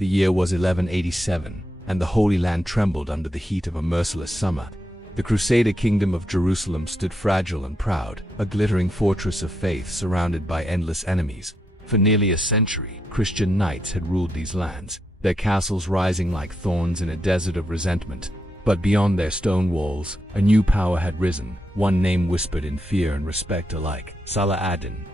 The year was 1187, and the Holy Land trembled under the heat of a merciless summer. The Crusader kingdom of Jerusalem stood fragile and proud, a glittering fortress of faith surrounded by endless enemies. For nearly a century, Christian knights had ruled these lands, their castles rising like thorns in a desert of resentment. But beyond their stone walls, a new power had risen, one name whispered in fear and respect alike: Salahuddin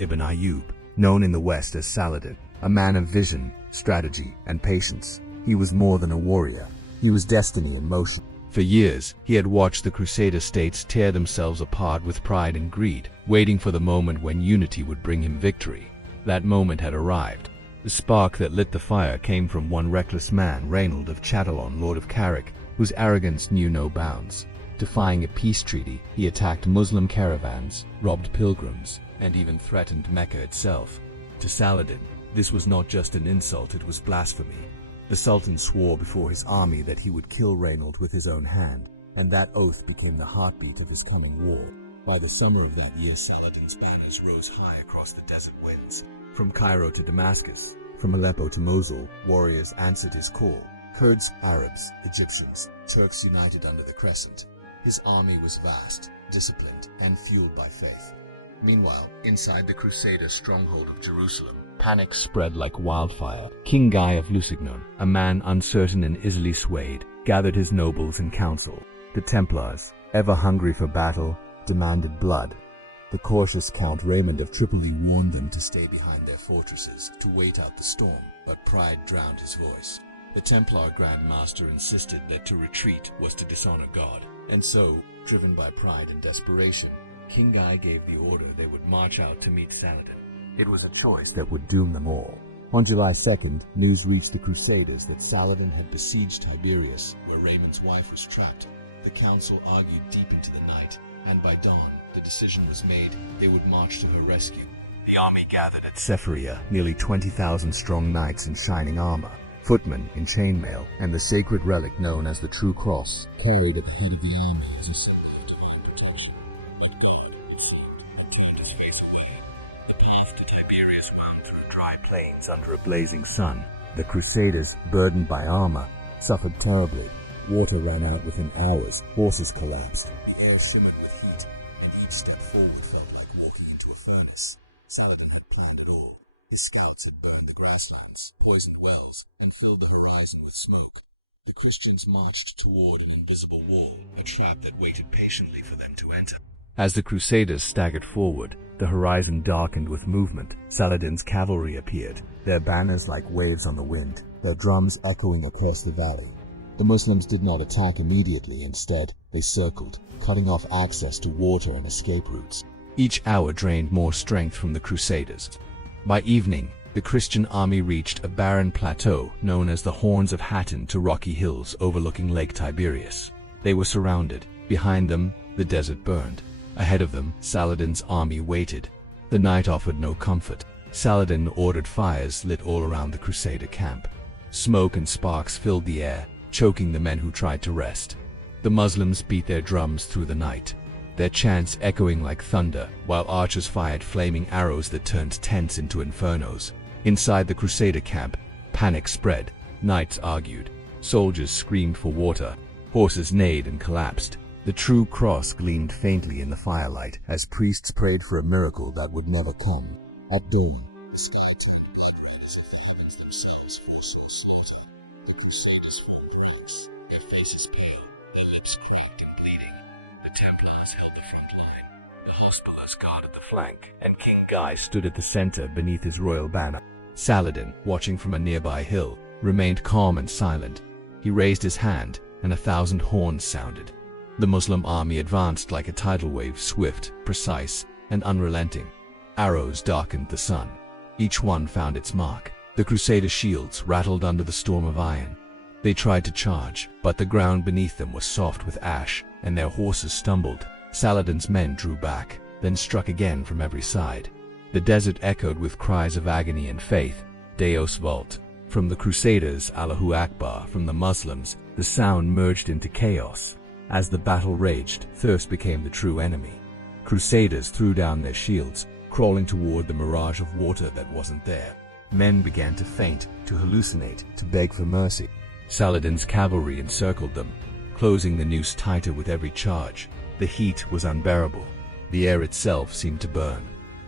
ibn Ayyubi, known in the West as Saladin, a man of vision, strategy, and patience. He was more than a warrior. He was destiny in motion. For years, he had watched the Crusader states tear themselves apart with pride and greed, waiting for the moment when unity would bring him victory. That moment had arrived. The spark that lit the fire came from one reckless man, Reynold of Chatillon, Lord of Carrick, whose arrogance knew no bounds. Defying a peace treaty, he attacked Muslim caravans, robbed pilgrims, and even threatened Mecca itself. To Saladin, this was not just an insult, it was blasphemy. The Sultan swore before his army that he would kill Reynold with his own hand, and that oath became the heartbeat of his coming war. By the summer of that year, Saladin's banners rose high across the desert winds. From Cairo to Damascus, from Aleppo to Mosul, warriors answered his call. Kurds, Arabs, Egyptians, Turks united under the crescent. His army was vast, disciplined, and fueled by faith. Meanwhile, inside the Crusader stronghold of Jerusalem, panic spread like wildfire. King Guy of Lusignan, a man uncertain and easily swayed, gathered his nobles in council. The Templars, ever hungry for battle, demanded blood. The cautious Count Raymond of Tripoli warned them to stay behind their fortresses, to wait out the storm, but pride drowned his voice. The Templar Grand Master insisted that to retreat was to dishonor God, and so, driven by pride and desperation, King Guy gave the order they would march out to meet Saladin. It was a choice that would doom them all. On July 2nd, news reached the Crusaders that Saladin had besieged Tiberias, where Raymond's wife was trapped. The council argued deep into the night, and by dawn, the decision was made: they would march to her rescue. The army gathered at Sepharia, nearly 20,000 strong knights in shining armor, footmen in chainmail, and the sacred relic known as the True Cross, carried at the head of the army as a symbol of divine protection. But God, it seemed, had turned his face away. The path to Tiberias wound through dry plains under a blazing sun. The Crusaders, burdened by armor, suffered terribly. Water ran out within hours, horses collapsed, the air shimmered with heat, and each step forward felt like walking into a furnace. Saladin had planned it all. His scouts had burned the grasslands, poisoned wells, and filled the horizon with smoke. The Christians marched toward an invisible wall, a trap that waited patiently for them to enter. As the Crusaders staggered forward, the horizon darkened with movement. Saladin's cavalry appeared, their banners like waves on the wind, their drums echoing across the valley. The Muslims did not attack immediately. Instead, they circled, cutting off access to water and escape routes. Each hour drained more strength from the Crusaders. By evening, the Christian army reached a barren plateau known as the Horns of Hattin to rocky hills overlooking Lake Tiberias. They were surrounded. Behind them, the desert burned. Ahead of them, Saladin's army waited. The night offered no comfort. Saladin ordered fires lit all around the Crusader camp. Smoke and sparks filled the air, choking the men who tried to rest. The Muslims beat their drums through the night, their chants echoing like thunder, while archers fired flaming arrows that turned tents into infernos. Inside the Crusader camp, panic spread. Knights argued. Soldiers screamed for water. Horses neighed and collapsed. The True Cross gleamed faintly in the firelight as priests prayed for a miracle that would never come. At dawn, the sky turned blood red as if the heavens themselves foresaw slaughter. The Crusaders formed ranks, their faces pale, their lips cracked and bleeding. The Templars held the front line, the Hospitallers guarded the flank, and King Guy stood at the center beneath his royal banner. Saladin, watching from a nearby hill, remained calm and silent. He raised his hand, and 1,000 horns sounded. The Muslim army advanced like a tidal wave, swift, precise, and unrelenting. Arrows darkened the sun. Each one found its mark. The Crusader shields rattled under the storm of iron. They tried to charge, but the ground beneath them was soft with ash, and their horses stumbled. Saladin's men drew back, then struck again from every side. The desert echoed with cries of agony and faith. Deus Vult. From the Crusaders, Allahu Akbar. From the Muslims, the sound merged into chaos. As the battle raged, thirst became the true enemy. Crusaders threw down their shields, crawling toward the mirage of water that wasn't there. Men began to faint, to hallucinate, to beg for mercy. Saladin's cavalry encircled them, closing the noose tighter with every charge. The heat was unbearable. The air itself seemed to burn.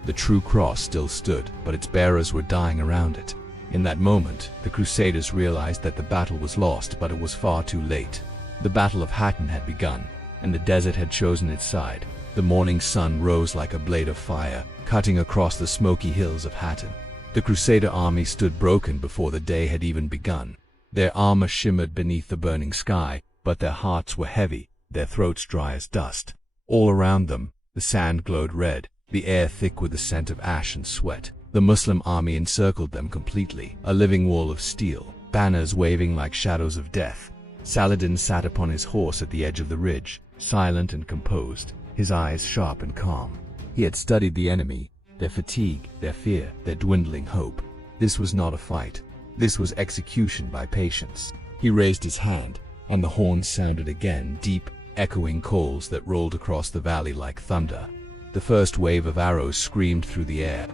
The true cross still stood, but its bearers were dying around it. In that moment, the Crusaders realized that the battle was lost, but it was far too late. The Battle of Hattin had begun, and the desert had chosen its side. The morning sun rose like a blade of fire, cutting across the smoky hills of Hattin. The Crusader army stood broken before the day had even begun. Their armor shimmered beneath the burning sky, but their hearts were heavy, their throats dry as dust. All around them, the sand glowed red, the air thick with the scent of ash and sweat. The Muslim army encircled them completely, a living wall of steel, banners waving like shadows of death. Saladin sat upon his horse at the edge of the ridge, silent and composed, his eyes sharp and calm. He had studied the enemy, their fatigue, their fear, their dwindling hope. This was not a fight. This was execution by patience. He raised his hand, and the horns sounded again, deep, echoing calls that rolled across the valley like thunder. The first wave of arrows screamed through the air.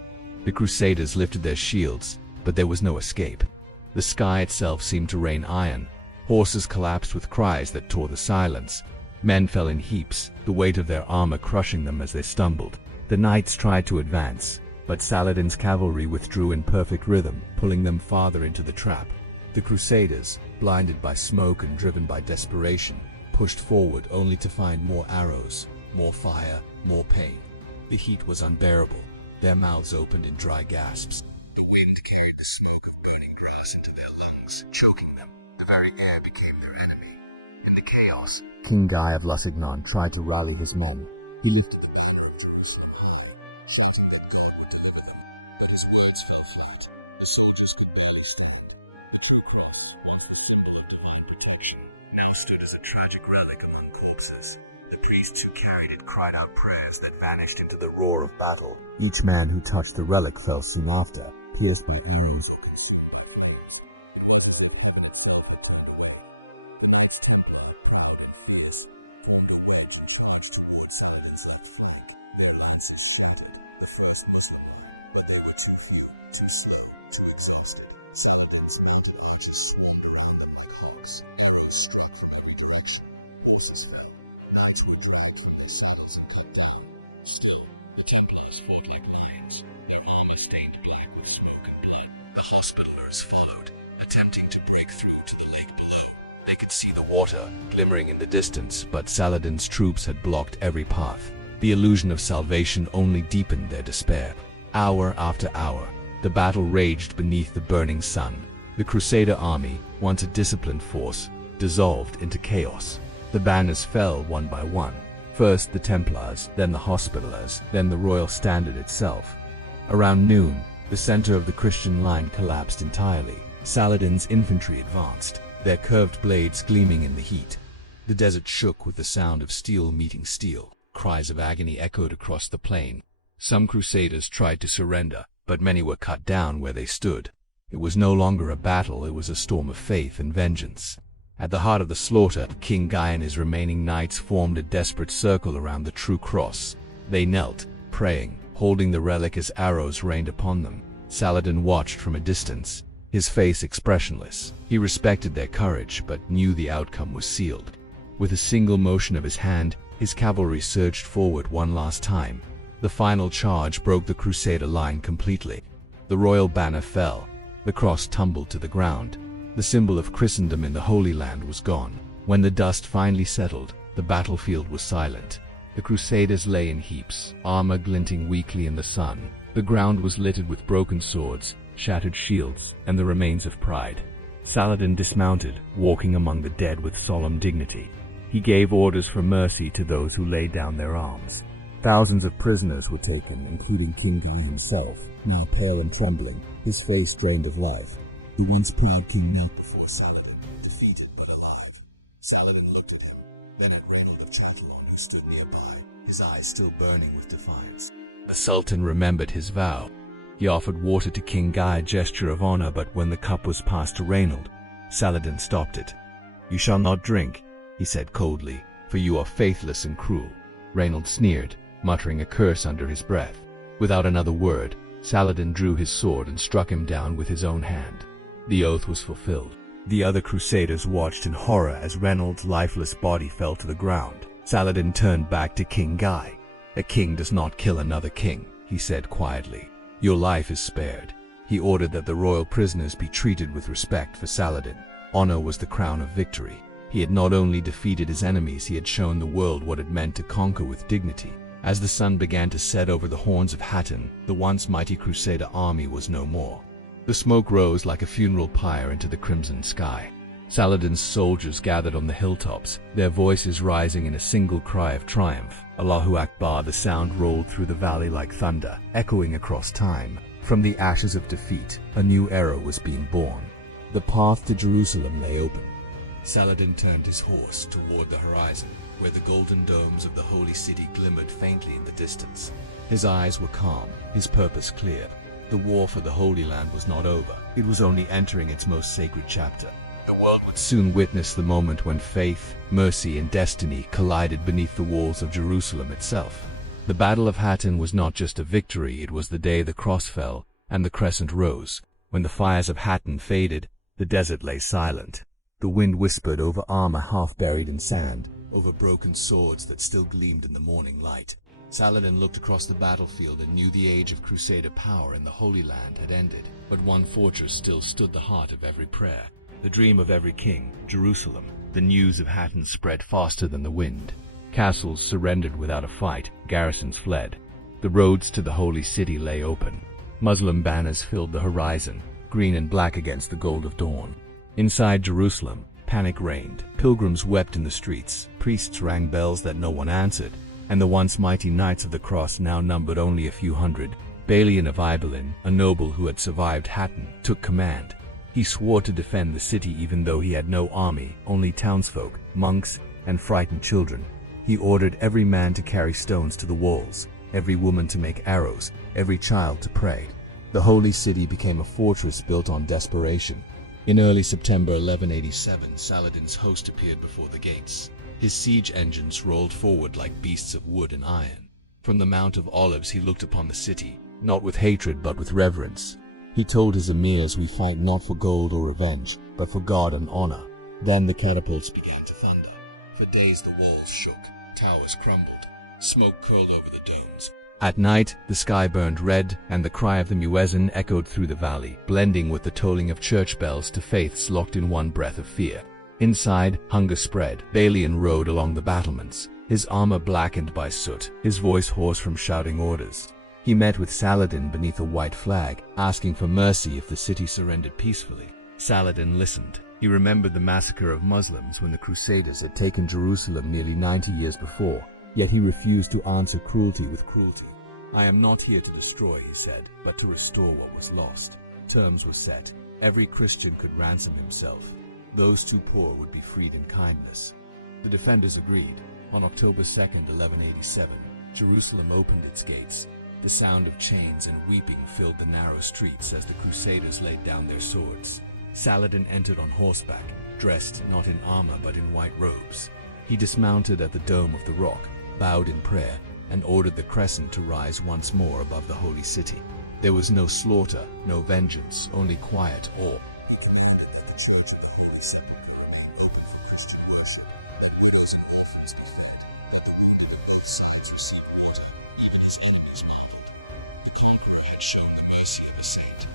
The Crusaders lifted their shields, but there was no escape. The sky itself seemed to rain iron. Horses collapsed with cries that tore the silence. Men fell in heaps, the weight of their armor crushing them as they stumbled. The knights tried to advance, but Saladin's cavalry withdrew in perfect rhythm, pulling them farther into the trap. The Crusaders, blinded by smoke and driven by desperation, pushed forward only to find more arrows, more fire, more pain. The heat was unbearable. Their mouths opened in dry gasps. The wind carried the smoke of burning grass into their lungs, choking them. The very air became their enemy. In the chaos, King Guy of Lusignan tried to rally his men. He lifted the banner of Jerusalem high, shouting that God would deliver them. But his words fell flat. The soldiers could barely stand. The true cross, once the symbol of divine protection, now stood as a tragic relic among corpses. The priests who carried it cried out prayers that vanished into the roar of battle. Each man who touched the relic fell soon after, pierced by arrows or consumed by flames. It was as if heaven itself had turned away. The Knights Templar, proud and fierce, formed a wedge and charged toward Saladin's left flank. Their lances shattered the first Muslim line, but they were too few, too slow, too exhausted. Saladin's mounted archers swarmed around them like hawks. Arrows struck from every direction. Horses fell. Knights were dragged from their saddles and cut down. Still, the Templars fought like lions, their armor stained black with smoke and blood. The Hospitallers followed, attempting to break through to the lake below. They could see the water glimmering in the distance, but Saladin's troops had blocked every path. The illusion of salvation only deepened their despair. Hour after hour, the battle raged beneath the burning sun. The Crusader army, once a disciplined force, dissolved into chaos. The banners fell one by one. First the Templars, then the Hospitallers, then the royal standard itself. Around noon, the center of the Christian line collapsed entirely. Saladin's infantry advanced, their curved blades gleaming in the heat. The desert shook with the sound of steel meeting steel. Cries of agony echoed across the plain. Some Crusaders tried to surrender, but many were cut down where they stood. It was no longer a battle, it was a storm of faith and vengeance. At the heart of the slaughter, King Guy and his remaining knights formed a desperate circle around the true cross. They knelt, praying, holding the relic as arrows rained upon them. Saladin watched from a distance, his face expressionless. He respected their courage, but knew the outcome was sealed. With a single motion of his hand, his cavalry surged forward one last time. The final charge broke the Crusader line completely. The royal banner fell. The cross tumbled to the ground. The symbol of Christendom in the Holy Land was gone. When the dust finally settled, the battlefield was silent. The Crusaders lay in heaps, armor glinting weakly in the sun. The ground was littered with broken swords, shattered shields, and the remains of pride. Saladin dismounted, walking among the dead with solemn dignity. He gave orders for mercy to those who laid down their arms. Thousands of prisoners were taken, including King Guy himself, now pale and trembling, his face drained of life. The once proud king knelt before Saladin, defeated but alive. Saladin looked at him, then at Reynold of Chatillon who stood nearby, his eyes still burning with defiance. The Sultan remembered his vow. He offered water to King Guy, a gesture of honor, but when the cup was passed to Reynold, Saladin stopped it. "You shall not drink," he said coldly, "for you are faithless and cruel." Reynold sneered, muttering a curse under his breath. Without another word, Saladin drew his sword and struck him down with his own hand. The oath was fulfilled. The other Crusaders watched in horror as Reynald's lifeless body fell to the ground. Saladin turned back to King Guy. "A king does not kill another king," he said quietly. "Your life is spared." He ordered that the royal prisoners be treated with respect for Saladin. Honor was the crown of victory. He had not only defeated his enemies, he had shown the world what it meant to conquer with dignity. As the sun began to set over the horns of Hattin, the once mighty Crusader army was no more. The smoke rose like a funeral pyre into the crimson sky. Saladin's soldiers gathered on the hilltops, their voices rising in a single cry of triumph. Allahu Akbar, the sound rolled through the valley like thunder, echoing across time. From the ashes of defeat, a new era was being born. The path to Jerusalem lay open. Saladin turned his horse toward the horizon, where the golden domes of the holy city glimmered faintly in the distance. His eyes were calm, his purpose clear. The war for the Holy Land was not over. It was only entering its most sacred chapter. The world would soon witness the moment when faith, mercy, and destiny collided beneath the walls of Jerusalem itself. The Battle of Hattin was not just a victory, it was the day the cross fell and the crescent rose. When the fires of Hattin faded, the desert lay silent. The wind whispered over armor half buried in sand, over broken swords that still gleamed in the morning light. Saladin looked across the battlefield and knew the age of Crusader power in the Holy Land had ended. But one fortress still stood, the heart of every prayer, the dream of every king, Jerusalem. The news of Hattin spread faster than the wind. Castles surrendered without a fight, garrisons fled. The roads to the holy city lay open. Muslim banners filled the horizon, green and black against the gold of dawn. Inside Jerusalem, panic reigned. Pilgrims wept in the streets, priests rang bells that no one answered, and the once mighty Knights of the Cross now numbered only a few hundred. Balian of Ibelin, a noble who had survived Hattin, took command. He swore to defend the city even though he had no army, only townsfolk, monks, and frightened children. He ordered every man to carry stones to the walls, every woman to make arrows, every child to pray. The holy city became a fortress built on desperation. In early September 1187, Saladin's host appeared before the gates. His siege engines rolled forward like beasts of wood and iron. From the Mount of Olives he looked upon the city, not with hatred but with reverence. He told his emirs, "We fight not for gold or revenge, but for God and honor." Then the catapults began to thunder. For days the walls shook, towers crumbled, smoke curled over the domes. At night, the sky burned red, and the cry of the muezzin echoed through the valley, blending with the tolling of church bells to faiths locked in one breath of fear. Inside, hunger spread. Balian rode along the battlements, his armor blackened by soot, his voice hoarse from shouting orders. He met with Saladin beneath a white flag, asking for mercy if the city surrendered peacefully. Saladin listened. He remembered the massacre of Muslims when the Crusaders had taken Jerusalem nearly 90 years before, yet he refused to answer cruelty with cruelty. "I am not here to destroy," he said, "but to restore what was lost." Terms were set. Every Christian could ransom himself. Those too poor would be freed in kindness. The defenders agreed. On October 2, 1187, Jerusalem opened its gates. The sound of chains and weeping filled the narrow streets as the Crusaders laid down their swords. Saladin entered on horseback, dressed not in armor but in white robes. He dismounted at the dome of the rock, bowed in prayer, and ordered the crescent to rise once more above the holy city. There was no slaughter, no vengeance, only quiet awe. He commanded that the Church of the Holy Sepulchre remain open for Christian worship, that widows and orphans be fed, that the wounded of both sides receive water. Even his enemies marveled. The conqueror had shown the mercy of a saint.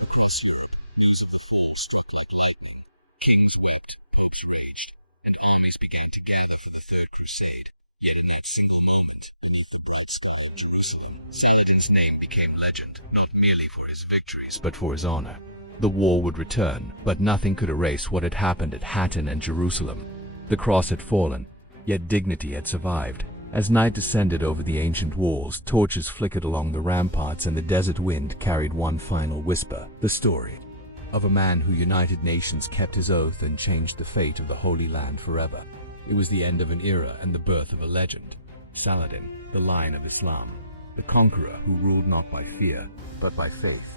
Across Europe, news of the fall struck like lightning. Kings wept, popes raged, and armies began to gather for the Third Crusade. Yet in that single moment, beneath the bright sky of Jerusalem, Saladin's name became legend, not merely for his victories but for his honor. The war would return, but nothing could erase what had happened at Hattin and Jerusalem. The cross had fallen, yet dignity had survived. As night descended over the ancient walls, torches flickered along the ramparts and the desert wind carried one final whisper, the story of a man who united nations, kept his oath, and changed the fate of the Holy Land forever. It was the end of an era and the birth of a legend. Saladin, the Lion of Islam, the conqueror who ruled not by fear, but by faith.